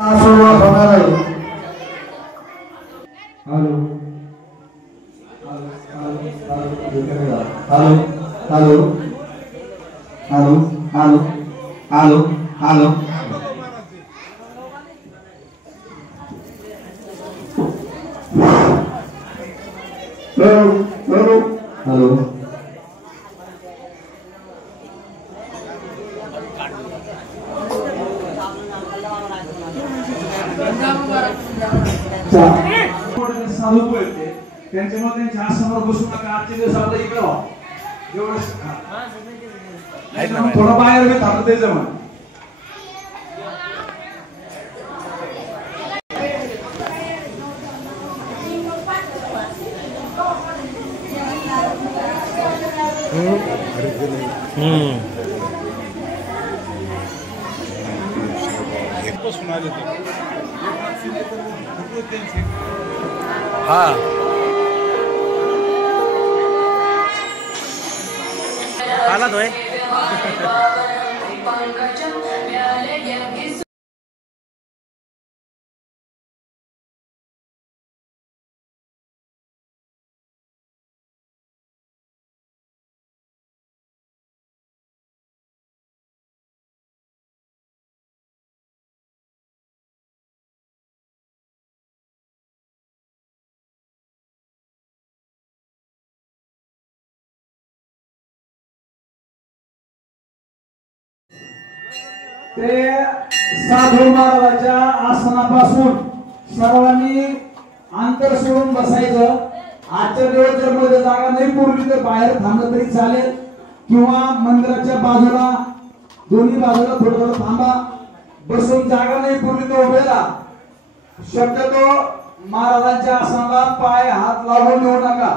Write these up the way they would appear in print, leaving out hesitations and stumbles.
सुरुवात होणार आहे. Hello hello hello hello hello hello hello hello hello साधू बोलते त्यांच्यामुळे त्यांच्या आसनावर बसू नका. आजचे दिवस आपल्या इकडे व्हा एवढं थोडं बाहेर मी थांबत त्याचं मग आला तो ते साधू महाराजांच्या आसनापासून सर्वांनी अंतर सोडून बसायचं. आजच्या दिवस जर मध्ये जागा नाही पुरली तर बाहेर थांबलं तरी चालेल किंवा मंदिराच्या बाजूला दोन्ही बाजूला थोडं थोडं थांबा. बसून जागा नाही पुरली तर उभेला. शक्यतो महाराजांच्या आसनाला पाय हात लावून देऊ नका.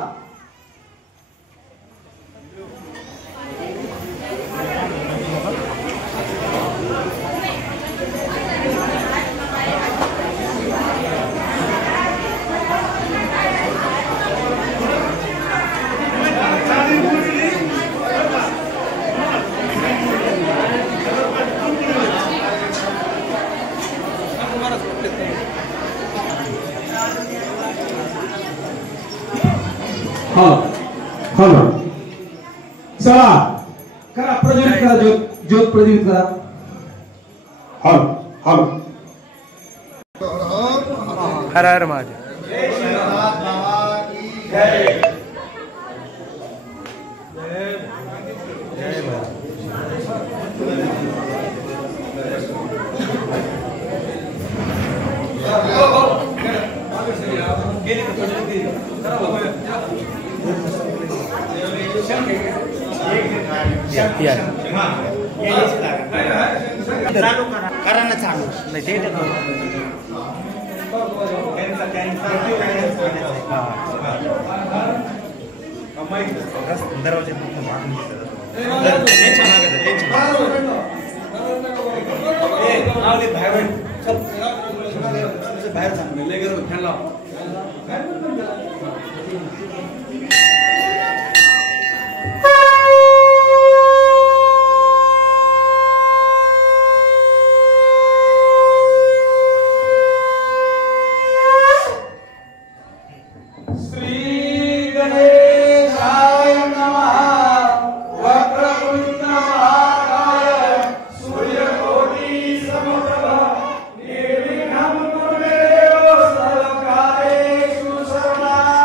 हॅलो चला करा प्रज्वलित करा ज्योत प्रज्वलित करा. हॅलो हॅलो हर हर महादेव. निर्विघ्नं कुरु देव सर्वकार्येषु सर्वदा.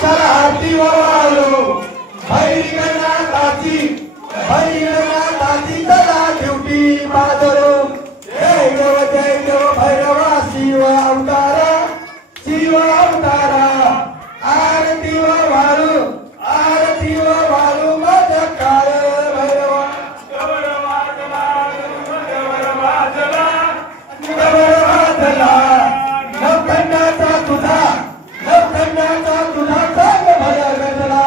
चला आरती वालो भैरनाथाची चला ड्युटी बाजरो जय देव भैरवा शिव अवतारा आरती वालो मदकार भैरवा नवखंडाचा तुझा संग भया गजला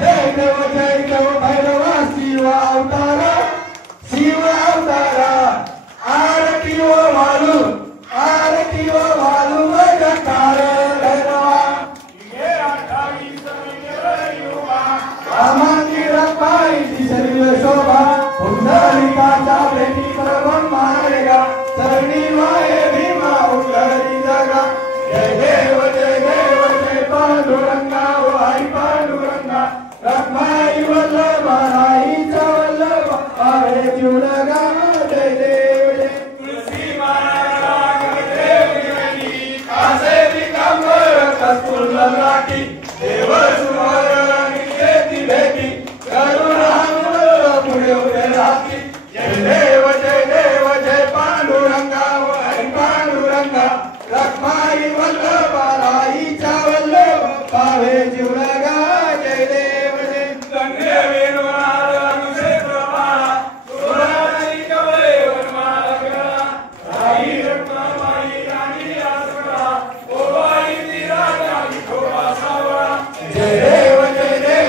जय देव भैरवा शिव अवतारा आरती वालू मदकार भैरवा आमांगी रखवाईची सर्व शोभा पुंडलिकाच्या भेटी ब्रह्मा रेगा सरणी माये भीमा उतरी जगा जय देव जय पांडुरंगा वाई पांडुरंगा रखमाई वल्लभ राईचा वल्लभ आहे जीवलगा जय देव तुलसी माया देवी कासे विकांबर कस्तुल लाटी देव सुवर्ण भेटी करुणा पुढे उभे राहती जय देव जय पांडुरंगा वाई पांडुरंगा रखमाई वल्लभ राईचा वल्लभ पावे जीवलगा जय देव गंगे वेणुमाळ अनुक्षेत्र माळा सुराई कवळे वनमाळा गळा राई रत्नमाई राणी आसरा ओवाई तिराजा विठोबा सावळा जय देव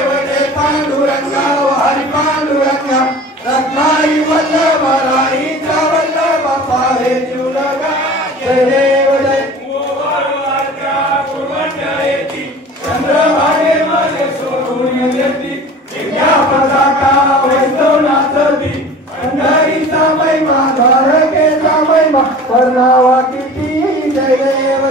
पांडुरंगा हरी पांडुरंगा रत्नाई वल्लभ राईचा वल्लभ पावे जीवलगा जय देव चंद्रभागे माझे सोडून येती विद्या पताका वैष्णव नाचती पंढरीचा महिमा द्वारकेचा महिमा वर्णावा किती जय देव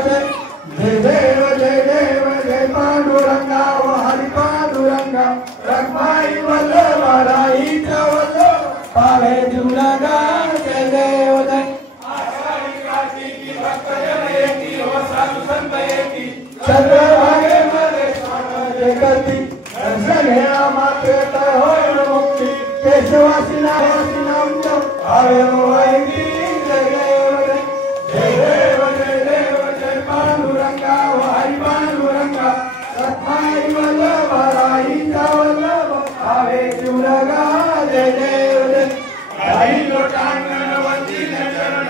जय पांडुरंगा हरी पांडुरंगा रखमाई वल्लभ राईचा वल्लभ पावे जीवलगा जय देव चंद्रभागे मध्ये स्वागत करती दर्शन घ्या मात्र होईल मुक्ती केशवासी नाम भावे मोहिती जय देव जय पांडुरंगा हरी पांडुरंगा रखमाई वल्लभ राईचा वल्लभ भावे जीवलगा जय देव काही लोटांगण वंदित चरण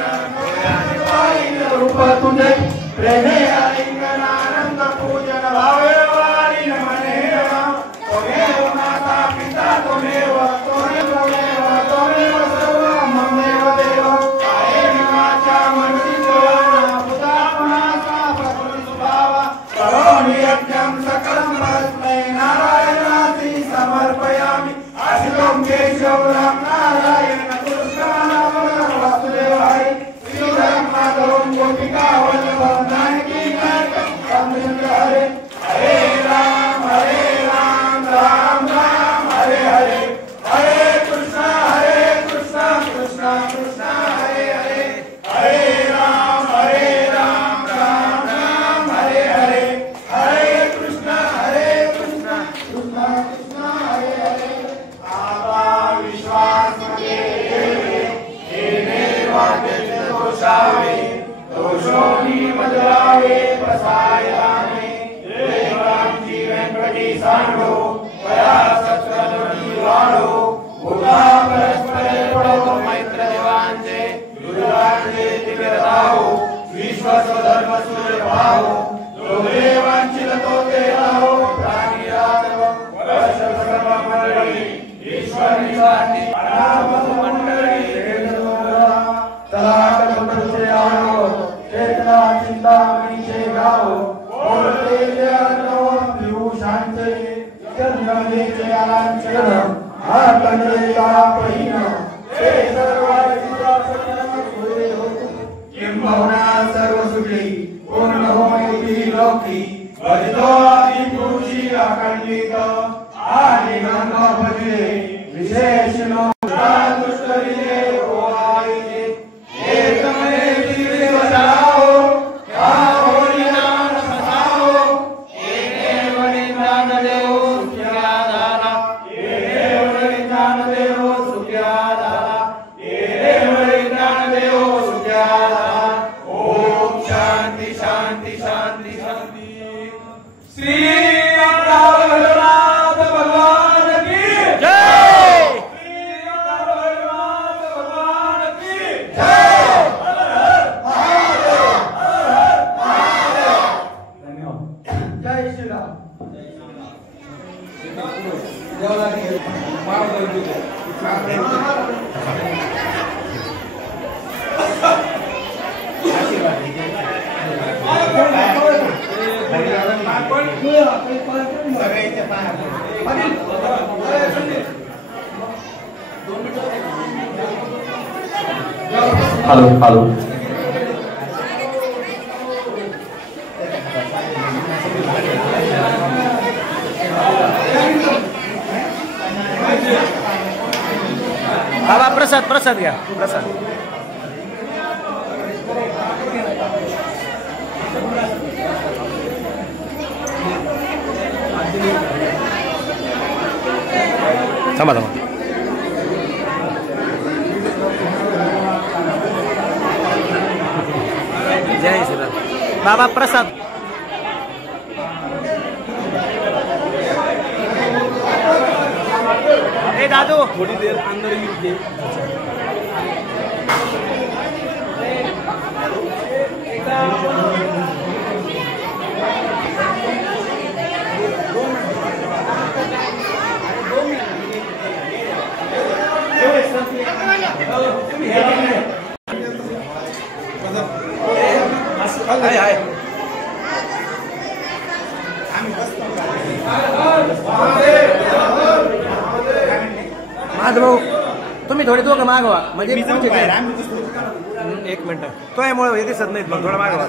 रूप तुझे प्रेमे आलिंगन आनंद पूजन भावे वारी नमने त्वमेव माता पिता त्वमेव सर्व ममेव देव आहे निमाच्या मनसी तुलना पुतापनाचा प्रकृतिभावा करोमि यज्ञं सकलं परस्मै नारायणाति समर्पयामि असितं केशवं नारायण कृष्णं वासुदेव हरि श्रीधरं माधवं गोपिका वल्लभं जानकी नायकं रामचंद्र हरे हरे राम राम राम हरे हरे हरे कृष्णा कृष्णा कृष्णा हरे हरे हरे राम राम राम हरे हरे हरे कृष्णा कृष्णा कृष्णा हरे हरे आबा विश्वास दोषोनी बदलावे पसायलाने देवांची व्यंकटी सांडो पया सत्सदनी वाढो भूता परस्परे पडो मैत्र देवांचे दुर्गांचे दिव्यराहो विश्वस्वधर्म सूर्य भावो जो देवांची लतो ते राहो प्राणी राघव वर्ष सर्व मंडळी ईश्वर निवासी अनामत मंडळी तलाकपत्रचे आहो चेतना चिंतामणीचे गाव बोलते जनो पियुषांचे चंद्रमेचे आलांचन आकंडेला पहिन हे सर्व किंबहुना सर्व सुखी पूर्ण होई लोकी भजतो आदि पुरुषी अखंडित आणि गंग भजले विशेष नो दुष्टरिये होई एकमे दिवे बजाओ शांति शांति। श्री भोलेनाथ भगवान की जय। श्री भोलेनाथ भगवान की जय। धन्यवाद। जय श्री राम। हेलो हेलो बाबा प्रसाद प्रसाद घ्या प्रसाद. थांबा थांबा. जय श्रीराम. बाबा प्रसाद. ए दादू थोड़ी देर अंदर ही रुकिए. माधव तुम्ही थोडे दोघं मागवा म्हणजे एक मिनिट तो यामुळे हे दिसत नाहीत मग थोडं मागवा.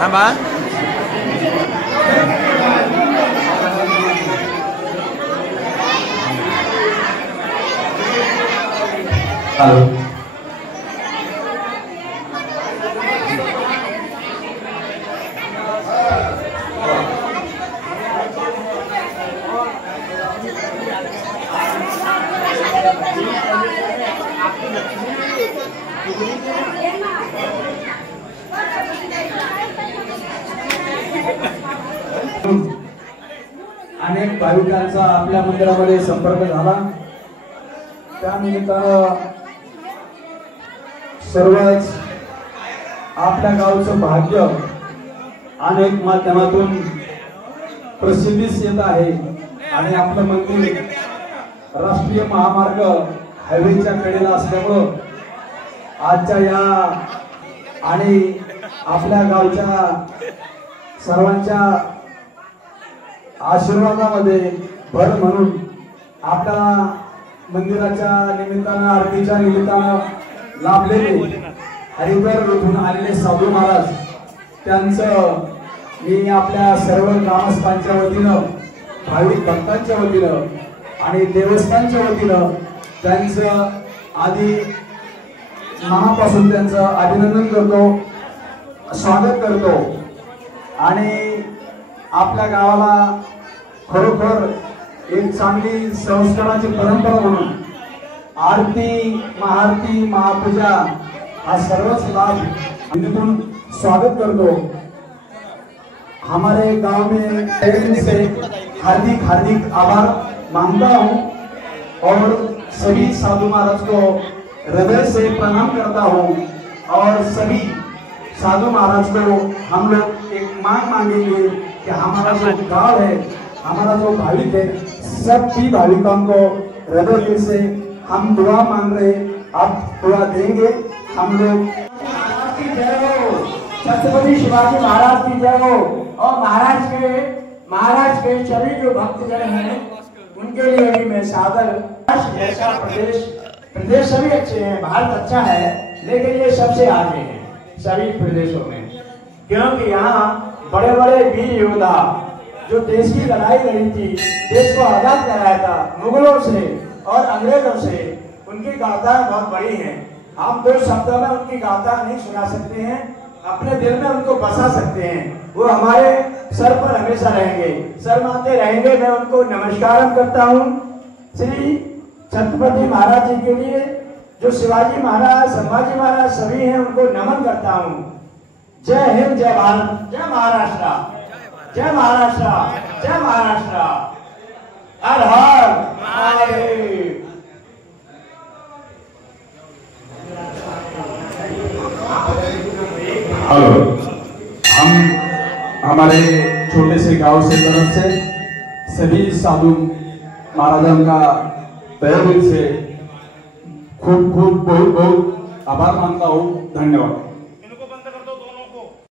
थांबा. हेलो अनेक भाविकांचा आपल्या मंदिरामध्ये संपर्क झाला. त्या निमित्तानं सर्वच आपल्या गावचं भाग्य अनेक माध्यमातून प्रसिद्धीस येत आहे आणि आपलं मंदिर राष्ट्रीय महामार्ग हायवेच्या कडेला असल्यामुळं आजच्या या आणि आपल्या गावच्या सर्वांच्या आशीर्वादामध्ये भर म्हणून आपल्याला मंदिराच्या निमित्तानं आरतीच्या निमित्तानं लाभलेले हरिद्वार येथून आलेले साधू महाराज त्यांचं मी आपल्या सर्व ग्रामस्थांच्या वतीनं भाविक भक्तांच्या वतीनं आणि देवस्थानच्या वतीनं त्यांचं आधी मनापासून त्यांचं अभिनंदन करतो, स्वागत करतो आणि आपल्या गावाला खरोखर एक चांगली संस्काराची परंपरा म्हणून आरती, महाआरती, महापूजा हा सर्वच लाभ इथून स्वागत करतो. हमारे गांव में से हार्दिक हार्दिक आभार मानता हूँ और सभी साधु महाराज को हृदय से प्रणाम करता हूँ और सभी साधु महाराज को हम लोग एक मांग मांगेंगे कि हमारा जो गांव है, हमारा जो भाविक है, सभी भाविकों को हृदय से हम दुआ मांग रहे, आप दुआ देंगे. हम लोग जय हो, छत्रपति शिवाजी महाराज की जय हो. और महाराज के सभी जो भक्तजन हैं उनके लिए भी मैं सादर. ऐसा प्रदेश सभी अच्छे हैं, भारत अच्छा है, लेकिन ये सबसे आगे हैं सभी प्रदेशों में, क्योंकि यहाँ बड़े बड़े वीर योद्धा जो देश की लड़ाई लड़ी थी, देश को आजाद कराया था मुगलों से और अंग्रेजों से, उनकी गाथाएं बहुत बड़ी हैं. हम 2 शब्दों में उनकी गाथा नहीं सुना सकते हैं, अपने दिल में उनको बसा सकते हैं. वो हमारे सर पर हमेशा रहेंगे, शर्माते रहेंगे. मैं उनको नमस्कार करता हूँ. श्री छत्रपति महाराज जी के लिए जो शिवाजी महाराज, संभाजी महाराज सभी हैं, उनको नमन करता हूँ। जय हिंद, जय भारत, जय महाराष्ट्र, जय महाराष्ट्र, जय महाराष्ट्र। हर हर महादेव। हेलो, हम हमारे छोटे से गांव से तरफ से सभी साधु महाराजों का तहे दिल से खूब खूब बहुत बहुत आभार मानता हूँ। धन्यवाद।